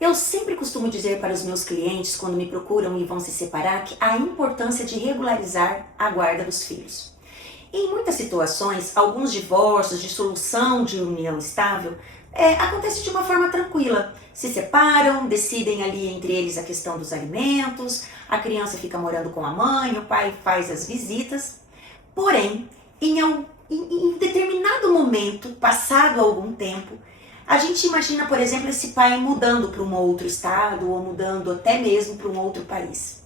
Eu sempre costumo dizer para os meus clientes, quando me procuram e vão se separar, que a importância de regularizar a guarda dos filhos. Em muitas situações, alguns divórcios, dissolução de união estável, acontece de uma forma tranquila. Se separam, decidem ali entre eles a questão dos alimentos, a criança fica morando com a mãe, o pai faz as visitas. Porém, em determinado momento, passado algum tempo, a gente imagina, por exemplo, esse pai mudando para um outro estado ou mudando até mesmo para um outro país.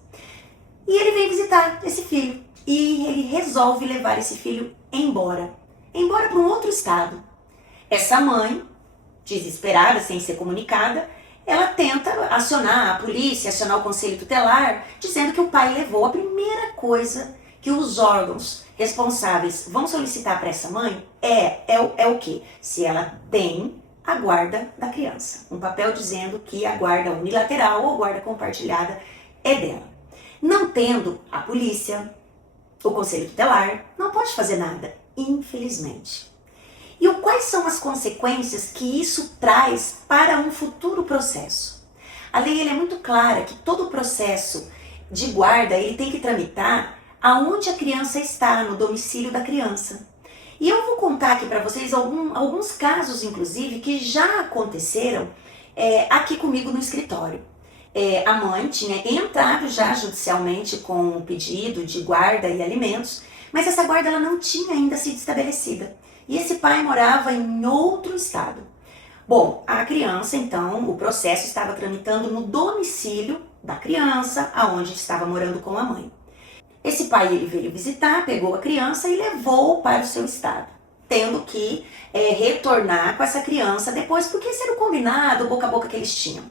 E ele vem visitar esse filho e ele resolve levar esse filho embora para um outro estado. Essa mãe, desesperada, sem ser comunicada, ela tenta acionar a polícia, acionar o conselho tutelar, dizendo que o pai levou. A primeira coisa que os órgãos responsáveis vão solicitar para essa mãe é o quê? Se ela tem a guarda da criança. Um papel dizendo que a guarda unilateral ou guarda compartilhada é dela. Não tendo a polícia, o conselho tutelar não pode fazer nada, infelizmente. E quais são as consequências que isso traz para um futuro processo? A lei é muito clara que todo processo de guarda ele tem que tramitar aonde a criança está, no domicílio da criança. E eu vou contar aqui para vocês alguns casos, inclusive, que já aconteceram aqui comigo no escritório. A mãe tinha entrado já judicialmente com um pedido de guarda e alimentos, mas essa guarda ela não tinha ainda sido estabelecida. E esse pai morava em outro estado. Bom, a criança, então, o processo estava tramitando no domicílio da criança, aonde estava morando com a mãe. Esse pai ele veio visitar, pegou a criança e levou para o seu estado, tendo que retornar com essa criança depois, porque esse era o combinado, boca a boca que eles tinham.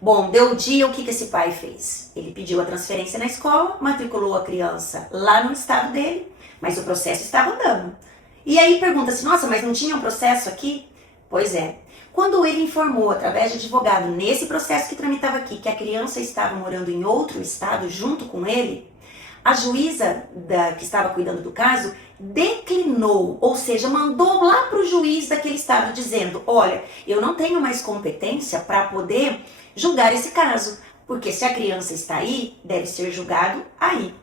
Bom, deu o dia, o que esse pai fez? Ele pediu a transferência na escola, matriculou a criança lá no estado dele, mas o processo estava andando. E aí pergunta-se, nossa, mas não tinha um processo aqui? Pois é. Quando ele informou, através de advogado, nesse processo que tramitava aqui, que a criança estava morando em outro estado junto com ele, a juíza que estava cuidando do caso declinou, ou seja, mandou lá para o juiz daquele estado dizendo, olha, eu não tenho mais competência para poder julgar esse caso, porque se a criança está aí, deve ser julgado aí.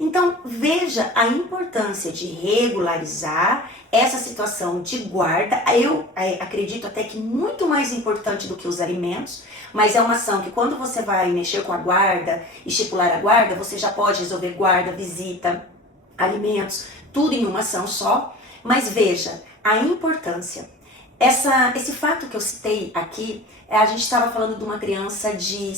Então, veja a importância de regularizar essa situação de guarda. Eu acredito até que muito mais importante do que os alimentos, mas é uma ação que quando você vai mexer com a guarda, estipular a guarda, você já pode resolver guarda, visita, alimentos, tudo em uma ação só. Mas veja a importância. Esse fato que eu citei aqui, a gente estava falando de uma criança de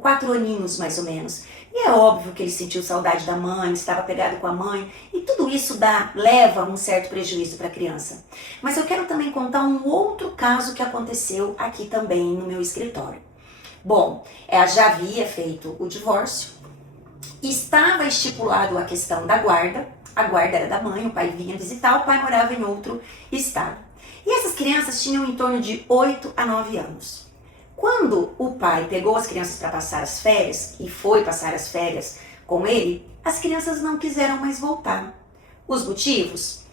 4 aninhos mais ou menos. E é óbvio que ele sentiu saudade da mãe, estava pegado com a mãe, e tudo isso leva um certo prejuízo para a criança. Mas eu quero também contar um outro caso que aconteceu aqui também no meu escritório. Bom, ela já havia feito o divórcio, estava estipulado a questão da guarda, a guarda era da mãe, o pai vinha visitar, o pai morava em outro estado. E essas crianças tinham em torno de 8 a 9 anos. Quando o pai pegou as crianças para passar as férias, e foi passar as férias com ele, as crianças não quiseram mais voltar. Os motivos?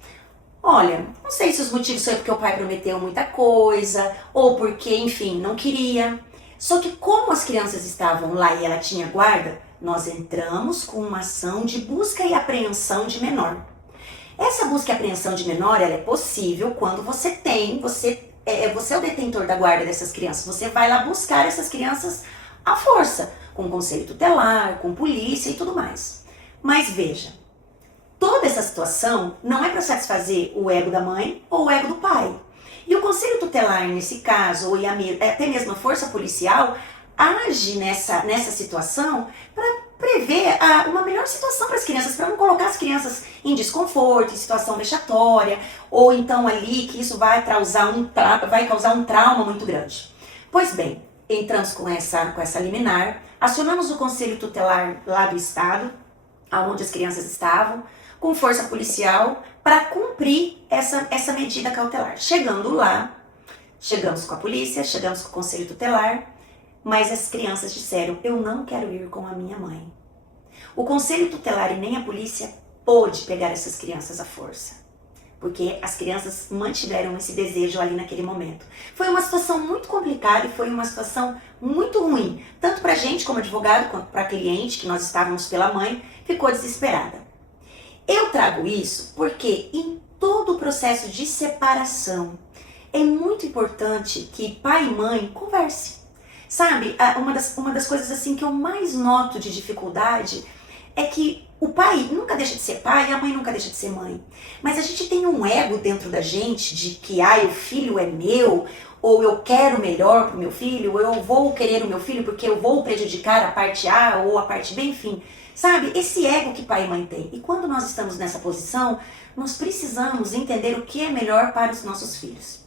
Olha, não sei se os motivos são porque o pai prometeu muita coisa, ou porque, enfim, não queria. Só que como as crianças estavam lá e ela tinha guarda, nós entramos com uma ação de busca e apreensão de menor. Essa busca e apreensão de menor, ela é possível quando você é o detentor da guarda dessas crianças. Você vai lá buscar essas crianças à força, com conselho tutelar, com polícia e tudo mais. Mas veja, toda essa situação não é para satisfazer o ego da mãe ou o ego do pai. E o conselho tutelar, nesse caso, ou até mesmo a força policial, age nessa situação para prever uma melhor situação para as crianças, para não colocar as crianças em desconforto, em situação vexatória, ou então ali que isso vai causar um trauma muito grande. Pois bem, entramos com essa liminar, acionamos o conselho tutelar lá do estado, onde as crianças estavam, com força policial, para cumprir essa medida cautelar. Chegando lá, chegamos com a polícia, chegamos com o conselho tutelar, mas as crianças disseram, eu não quero ir com a minha mãe. O conselho tutelar e nem a polícia pôde pegar essas crianças à força. porque as crianças mantiveram esse desejo ali naquele momento. Foi uma situação muito complicada e foi uma situação muito ruim, tanto para a gente como advogado, quanto para a cliente, que nós estávamos pela mãe, ficou desesperada. Eu trago isso porque em todo o processo de separação é muito importante que pai e mãe conversem. Sabe, uma das coisas assim que eu mais noto de dificuldade é que o pai nunca deixa de ser pai e a mãe nunca deixa de ser mãe. Mas a gente tem um ego dentro da gente de que o filho é meu, ou eu quero o melhor pro meu filho, ou eu vou querer o meu filho porque eu vou prejudicar a parte A ou a parte B, enfim. Sabe, esse ego que pai e mãe têm. E quando nós estamos nessa posição, nós precisamos entender o que é melhor para os nossos filhos.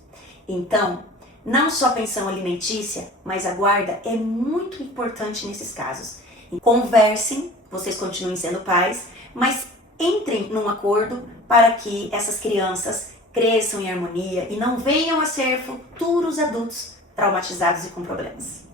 Então, não só a pensão alimentícia, mas a guarda é muito importante nesses casos. Conversem, vocês continuem sendo pais, mas entrem num acordo para que essas crianças cresçam em harmonia e não venham a ser futuros adultos traumatizados e com problemas.